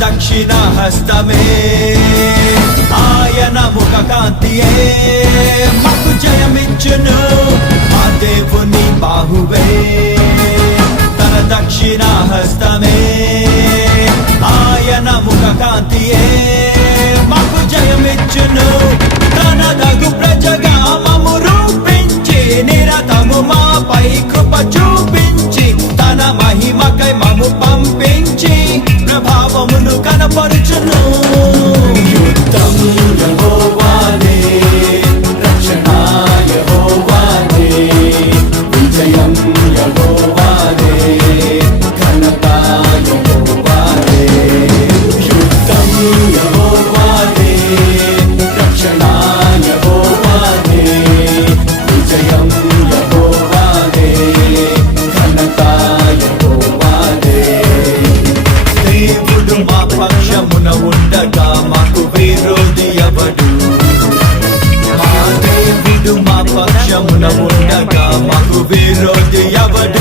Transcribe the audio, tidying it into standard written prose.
దక్షిణ హస్తమే ఆయన ముఖ కాంతియే మాకు జయమిచ్చును మా దేవుని బాహువే తన దక్షిణ హస్తమే ఆయన ముఖ కాంతియే మాకు జయమిచ్చును తన దగు ప్రజగా మము రూపించి నిరతము మాపై కృప చూపించి తన మహిమకై మము పంపించి ప్రభావమును కనపరుచును యుద్ధం యెహోవాదే రక్షణ యెహోవాదే విజయం యెహోవాదే ఘనత యెహోవాదే యుద్ధం యెహోవాదే రక్షణ యెహోవాదే విజయం యెహోవాదే ఘనత యెహోవాదే దేవుడు మా పక్షమున ఉండగా మాకు విరోధి ఎవడు మా దేవుడు మా పక్షమున ఉండగా మాకు విరోధి ఎవడు